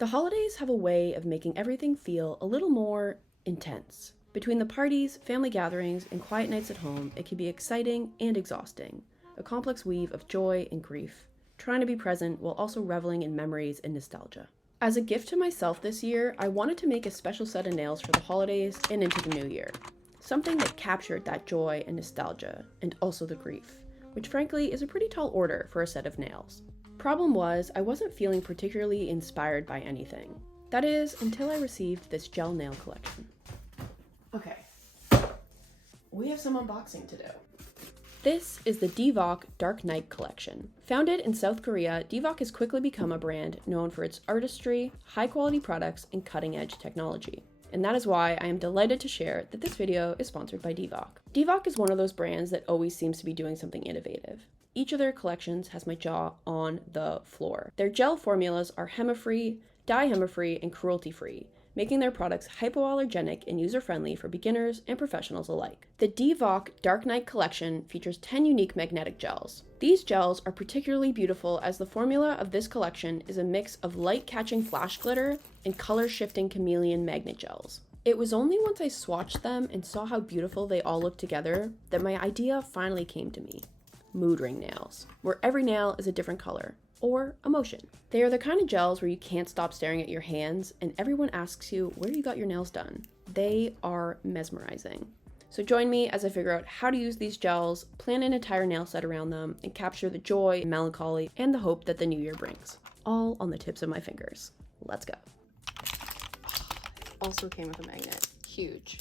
The holidays have a way of making everything feel a little more intense. Between the parties, family gatherings, and quiet nights at home, it can be exciting and exhausting. A complex weave of joy and grief, trying to be present while also reveling in memories and nostalgia. As a gift to myself this year, I wanted to make a special set of nails for the holidays and into the new year. Something that captured that joy and nostalgia, and also the grief, which frankly is a pretty tall order for a set of nails. Problem was, I wasn't feeling particularly inspired by anything. That is, until I received this gel nail collection. Okay, we have some unboxing to do. This is the DVOK Dark Night Collection. Founded in South Korea, DVOK has quickly become a brand known for its artistry, high-quality products, and cutting-edge technology. And that is why I am delighted to share that this video is sponsored by DVOK. DVOK is one of those brands that always seems to be doing something innovative. Each of their collections has my jaw on the floor. Their gel formulas are HEMA-free, dihema-free, and cruelty-free, making their products hypoallergenic and user-friendly for beginners and professionals alike. The DVOK Dark Night Collection features 10 unique magnetic gels. These gels are particularly beautiful as the formula of this collection is a mix of light-catching flash glitter and color-shifting chameleon magnet gels. It was only once I swatched them and saw how beautiful they all looked together that my idea finally came to me. Mood ring nails, where every nail is a different color, or emotion. They are the kind of gels where you can't stop staring at your hands and everyone asks you where you got your nails done. They are mesmerizing. So join me as I figure out how to use these gels, plan an entire nail set around them, and capture the joy, melancholy, and the hope that the new year brings. All on the tips of my fingers. Let's go. Also came with a magnet. Huge.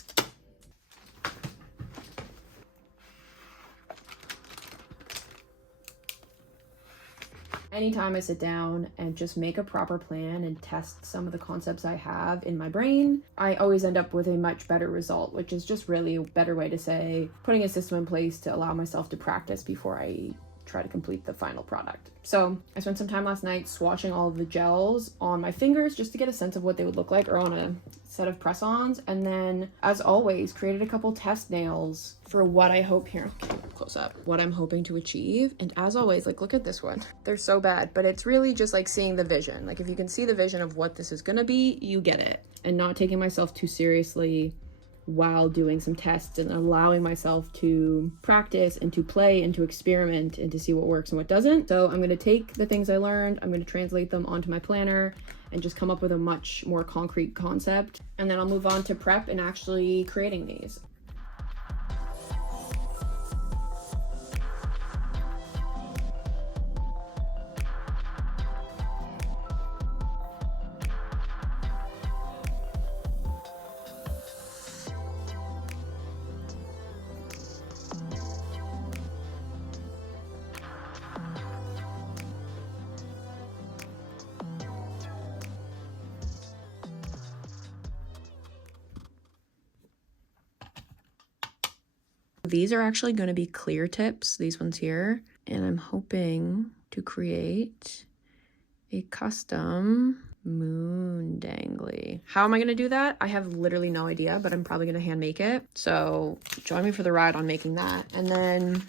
Anytime I sit down and just make a proper plan and test some of the concepts I have in my brain, I always end up with a much better result, which is just really a better way to say putting a system in place to allow myself to practice before I try to complete the final product. So I spent some time last night swatching all of the gels on my fingers just to get a sense of what they would look like, or on a set of press-ons, and then as always created a couple test nails for what I hope here, close up, what I'm hoping to achieve. And as always, like, look at this one. They're so bad, but it's really just like seeing the vision. Like, if you can see the vision of what this is gonna be, you get it. And not taking myself too seriously while doing some tests, and allowing myself to practice and to play and to experiment and to see what works and what doesn't. So I'm going to take the things I learned, I'm going to translate them onto my planner and just come up with a much more concrete concept. And then I'll move on to prep and actually creating these. These are actually going to be clear tips, these ones here, and I'm hoping to create a custom moon dangly. How am I going to do that? I have literally no idea, but I'm probably going to hand make it. So join me for the ride on making that. And then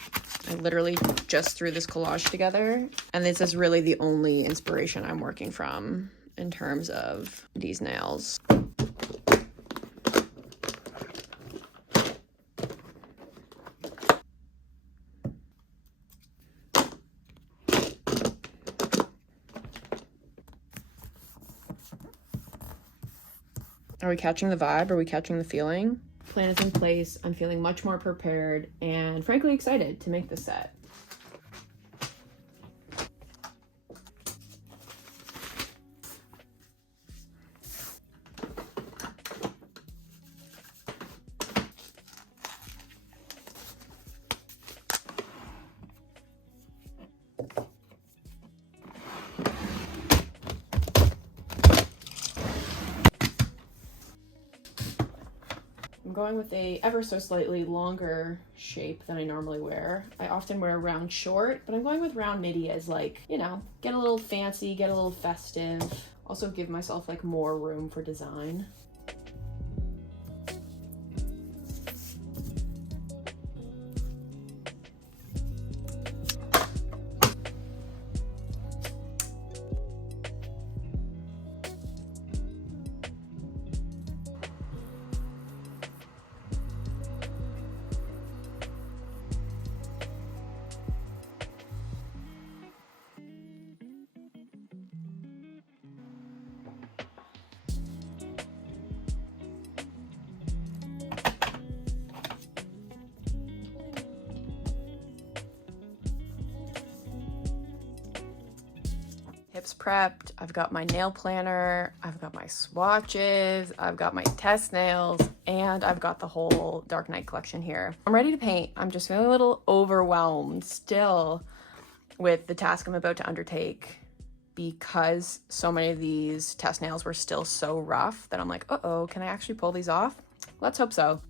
I literally just threw this collage together, and this is really the only inspiration I'm working from in terms of these nails. Are we catching the vibe? Are we catching the feeling? Plan is in place. I'm feeling much more prepared and frankly excited to make this set. I'm going with a ever so slightly longer shape than I normally wear. I often wear a round short, but I'm going with round midi as, like, you know, get a little fancy, get a little festive. Also give myself like more room for design. tips prepped, I've got my nail planner, I've got my swatches, I've got my test nails, and I've got the whole Dark Night collection here. I'm ready to paint. I'm just feeling a little overwhelmed still with the task I'm about to undertake because so many of these test nails were still so rough that I'm like, uh-oh, can I actually pull these off? Let's hope so.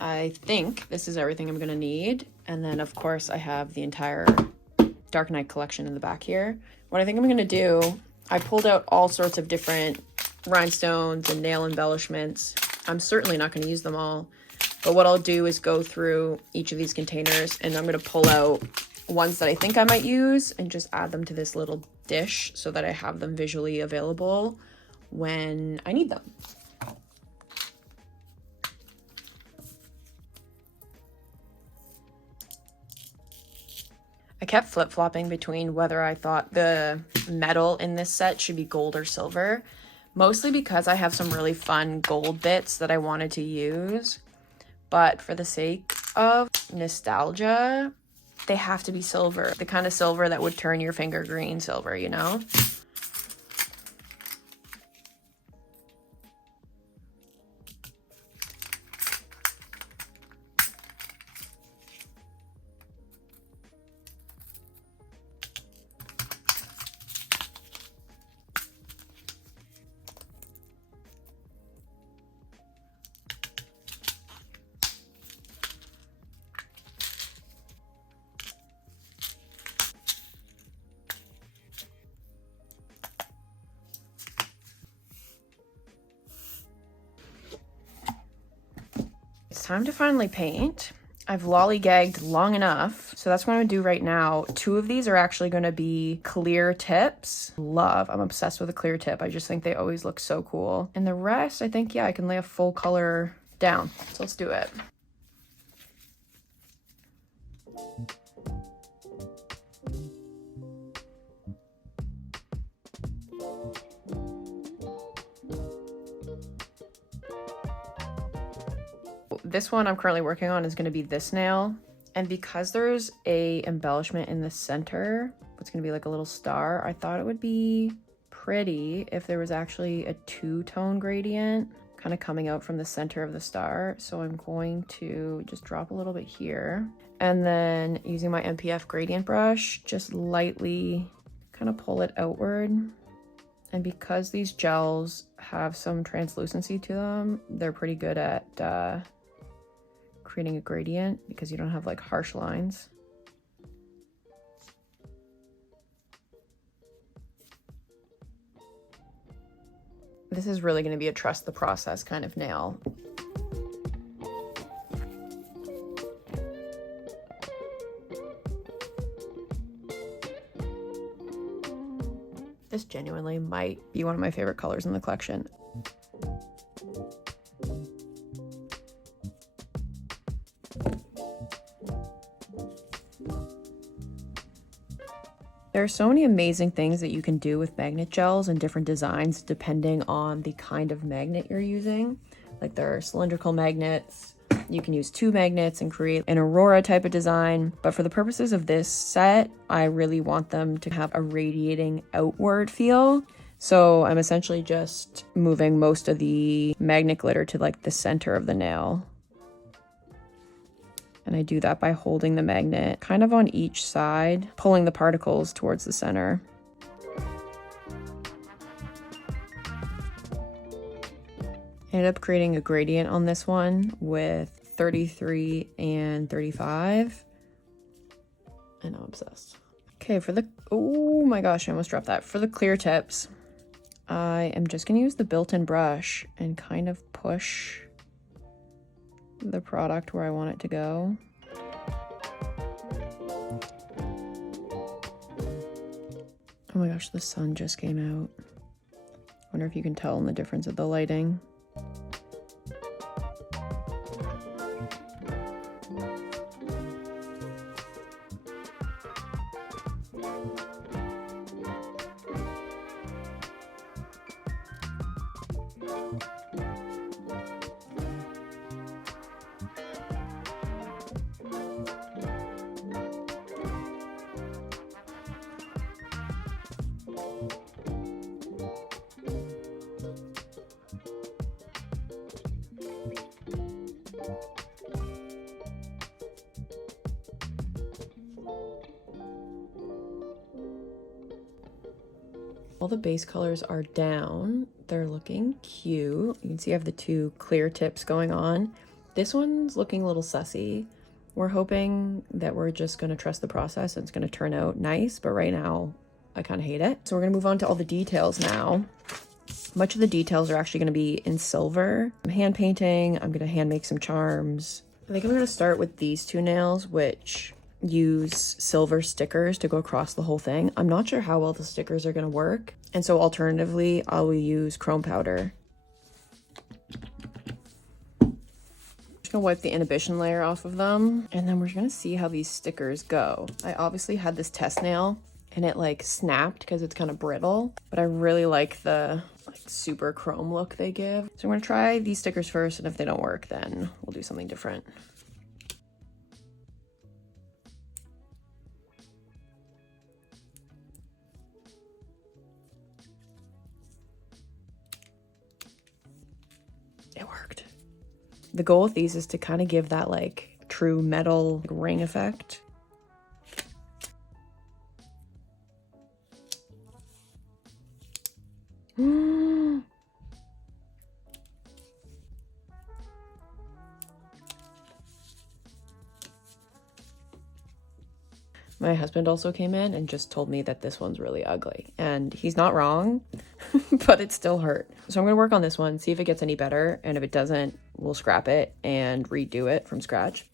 I think this is everything I'm gonna need. And then of course I have the entire Dark Night collection in the back here. What I think I'm gonna do, I pulled out all sorts of different rhinestones and nail embellishments. I'm certainly not gonna use them all, but what I'll do is go through each of these containers and I'm gonna pull out ones that I think I might use and just add them to this little dish so that I have them visually available when I need them. I kept flip-flopping between whether I thought the metal in this set should be gold or silver, mostly because I have some really fun gold bits that I wanted to use, but for the sake of nostalgia, they have to be silver, the kind of silver that would turn your finger green silver, you know? It's time to finally paint. I've lollygagged long enough, so that's what I'm gonna do right now. 2 of these are actually gonna be clear tips. I'm obsessed with a clear tip. I just think they always look so cool. And the rest, I think, yeah, I can lay a full color down. So let's do it. This one I'm currently working on is going to be this nail, and because there's a embellishment in the center, it's going to be like a little star, I thought it would be pretty if there was actually a 2-tone gradient kind of coming out from the center of the star. So I'm going to just drop a little bit here, and then using my MPF gradient brush, just lightly kind of pull it outward. And because these gels have some translucency to them, they're pretty good at creating a gradient because you don't have like harsh lines. This is really going to be a trust the process kind of nail. This genuinely might be one of my favorite colors in the collection. There are so many amazing things that you can do with magnet gels and different designs depending on the kind of magnet you're using. Like they're cylindrical magnets. You can use 2 magnets and create an aurora type of design. But for the purposes of this set, I really want them to have a radiating outward feel. So I'm essentially just moving most of the magnet glitter to like the center of the nail. And I do that by holding the magnet kind of on each side, pulling the particles towards the center. I ended up creating a gradient on this one with 33 and 35. And I'm obsessed. Okay, for the, oh my gosh, I almost dropped that. For the clear tips, I am just gonna use the built-in brush and kind of push the product where I want it to go. Oh my gosh, the sun just came out. Wonder if you can tell in the difference of the lighting. All the base colors are down. They're looking cute. You can see I have the 2 clear tips going on. This one's looking a little sussy. We're hoping that we're just gonna trust the process and it's gonna turn out nice, but right now I kind of hate it. So we're gonna move on to all the details now. Much of the details are actually gonna be in silver. I'm hand painting, I'm gonna hand make some charms. I think I'm gonna start with these 2 nails, which use silver stickers to go across the whole thing. I'm not sure how well the stickers are gonna work. And so alternatively, I will use chrome powder. Just gonna wipe the inhibition layer off of them. And then we're gonna see how these stickers go. I obviously had this test nail and it like snapped because it's kind of brittle, but I really like the like super chrome look they give. So I'm gonna try these stickers first, and if they don't work, then we'll do something different. It worked. The goal with these is to kind of give that like true metal like, ring effect. My husband also came in and just told me that this one's really ugly, and he's not wrong, but it still hurt. So I'm gonna work on this one, see if it gets any better, and if it doesn't, we'll scrap it and redo it from scratch.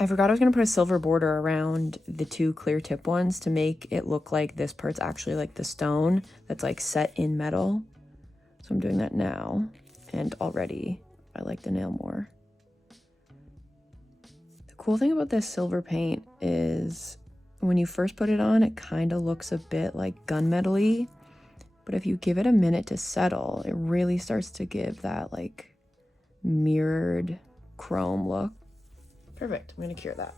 I forgot I was going to put a silver border around the 2 clear tip ones to make it look like this part's actually like the stone that's like set in metal. So I'm doing that now, and already I like the nail more. The cool thing about this silver paint is when you first put it on, it kind of looks a bit like gunmetal-y, but if you give it a minute to settle, it really starts to give that like mirrored chrome look. Perfect. I'm going to cure that.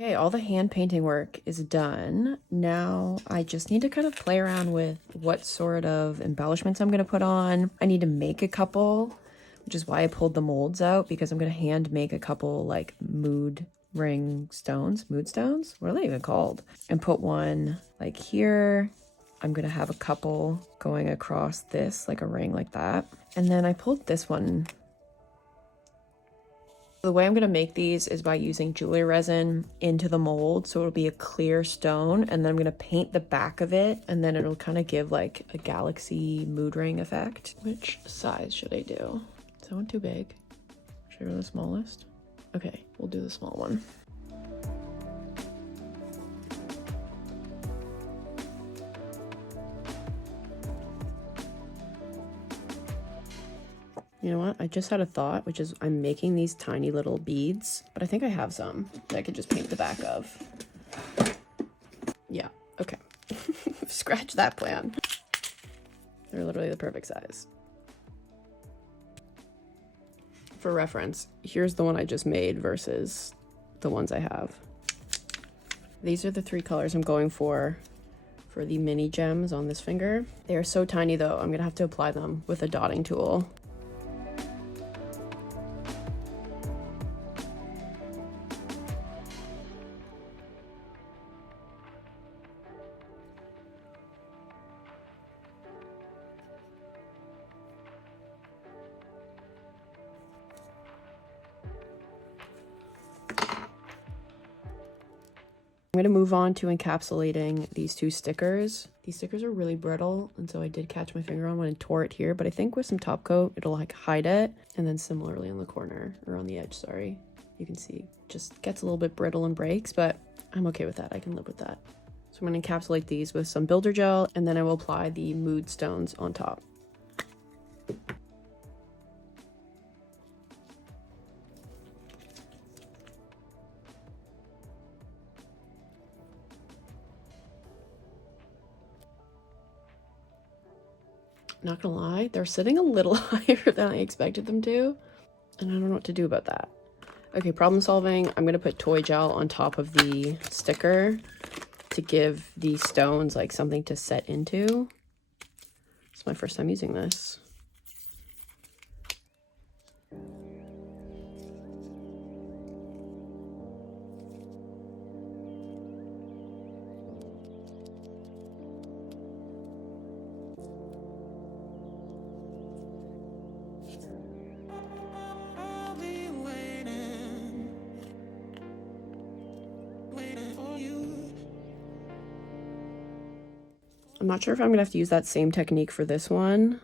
Okay, all the hand painting work is done. Now I just need to kind of play around with what sort of embellishments I'm going to put on. I need to make a couple, which is why I pulled the molds out, because I'm going to hand make a couple like mood stones, what are they even called? And put one like here. I'm going to have a couple going across this, like a ring like that. And then I pulled this one. The way I'm going to make these is by using jewelry resin into the mold, so it'll be a clear stone, and then I'm going to paint the back of it, and then it'll kind of give like a galaxy mood ring effect. Which size should I do? Is that one too big? Should I go the smallest? Okay, we'll do the small one. You know what? I just had a thought, which is I'm making these tiny little beads, but I think I have some that I could just paint the back of. Yeah, okay. Scratch that plan. They're literally the perfect size. For reference, here's the one I just made versus the ones I have. These are the 3 colors I'm going for the mini gems on this finger. They are so tiny though, I'm gonna have to apply them with a dotting tool. I'm going to move on to encapsulating these 2 stickers. These stickers are really brittle, and so I did catch my finger on one and tore it here, but I think with some top coat, it'll like hide it. And then similarly on the corner, or on the edge, sorry, you can see just gets a little bit brittle and breaks, but I'm okay with that. I can live with that. So I'm going to encapsulate these with some builder gel, and then I will apply the mood stones on top. Not gonna lie, they're sitting a little higher than I expected them to, and I don't know what to do about that. Okay, problem solving. I'm gonna put toy gel on top of the sticker to give the stones like something to set into. It's my first time using this. I'm not sure if I'm gonna have to use that same technique for this one.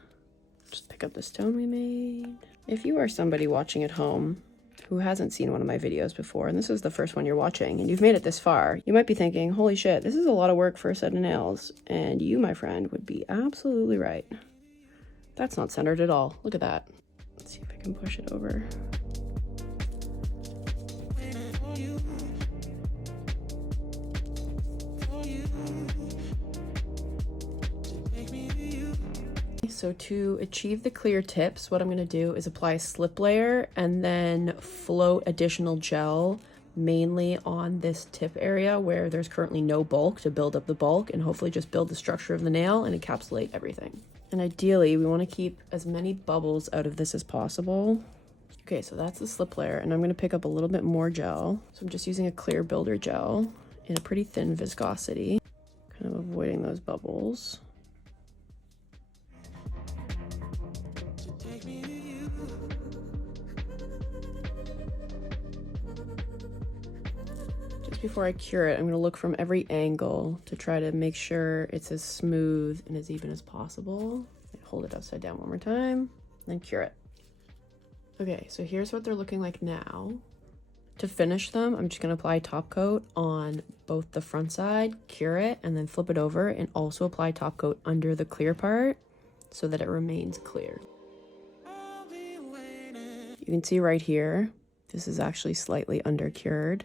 Just pick up the stone we made. If you are somebody watching at home who hasn't seen one of my videos before, and this is the first one you're watching, and you've made it this far, you might be thinking, holy shit, this is a lot of work for a set of nails. And you, my friend, would be absolutely right. That's not centered at all. Look at that. Let's see if I can push it over. So to achieve the clear tips, what I'm going to do is apply a slip layer and then float additional gel mainly on this tip area where there's currently no bulk to build up the bulk, and hopefully just build the structure of the nail and encapsulate everything. And ideally, we want to keep as many bubbles out of this as possible. Okay, so that's the slip layer, and I'm going to pick up a little bit more gel. So I'm just using a clear builder gel in a pretty thin viscosity, kind of avoiding those bubbles. Just before I cure it, I'm going to look from every angle to try to make sure it's as smooth and as even as possible. Hold it upside down one more time, then cure it. Okay, so here's what they're looking like now. To finish them, I'm just going to apply top coat on both the front side, cure it, and then flip it over, and also apply top coat under the clear part so that it remains clear. You can see right here, this is actually slightly under cured.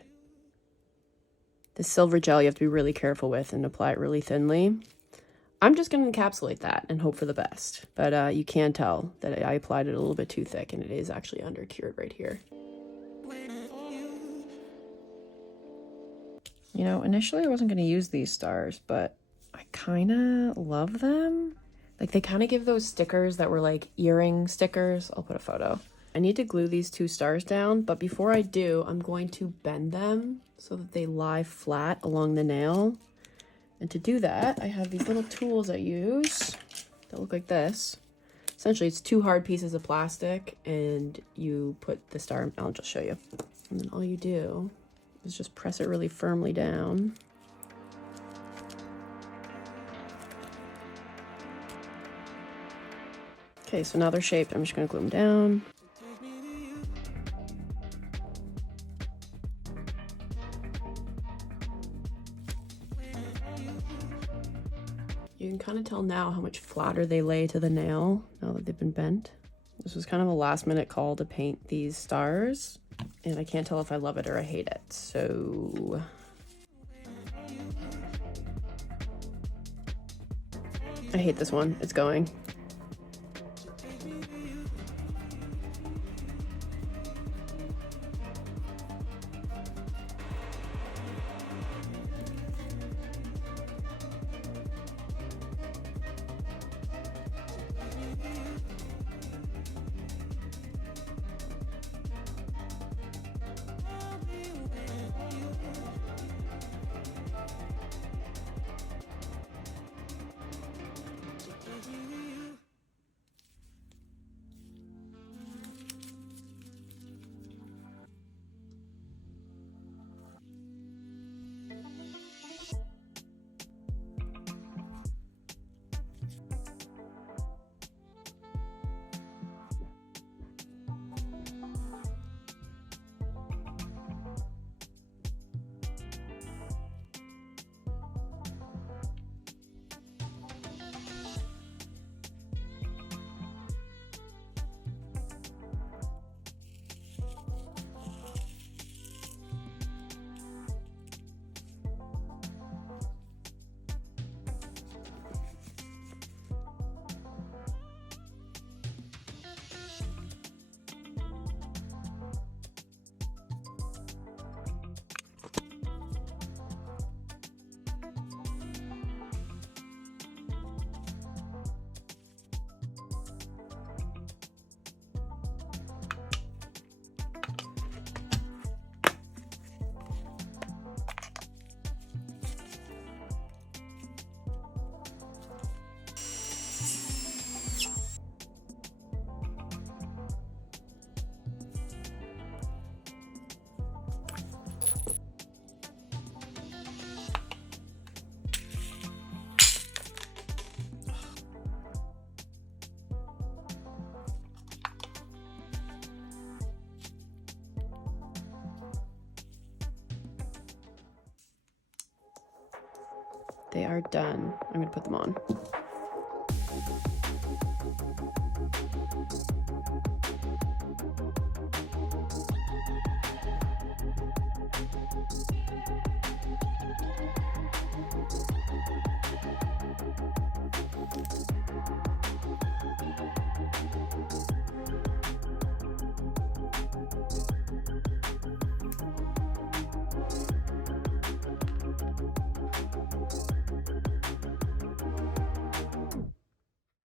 The silver gel you have to be really careful with and apply it really thinly. I'm just going to encapsulate that and hope for the best. But you can tell that I applied it a little bit too thick, and it is actually under cured right here. You know, initially I wasn't going to use these stars, but I kind of love them. Like, they kind of give those stickers that were like earring stickers. I'll put a photo. I need to glue these 2 stars down, but before I do, I'm going to bend them so that they lie flat along the nail. And to do that, I have these little tools I use that look like this. Essentially, it's 2 hard pieces of plastic, and you put the star, I'll just show you. And then all you do is just press it really firmly down. Okay, so now they're shaped. I'm just gonna glue them down. You can kind of tell now how much flatter they lay to the nail now that they've been bent. This was kind of a last minute call to paint these stars, and I can't tell if I love it or I hate it, so... I hate this one. It's going. They are done. I'm gonna put them on.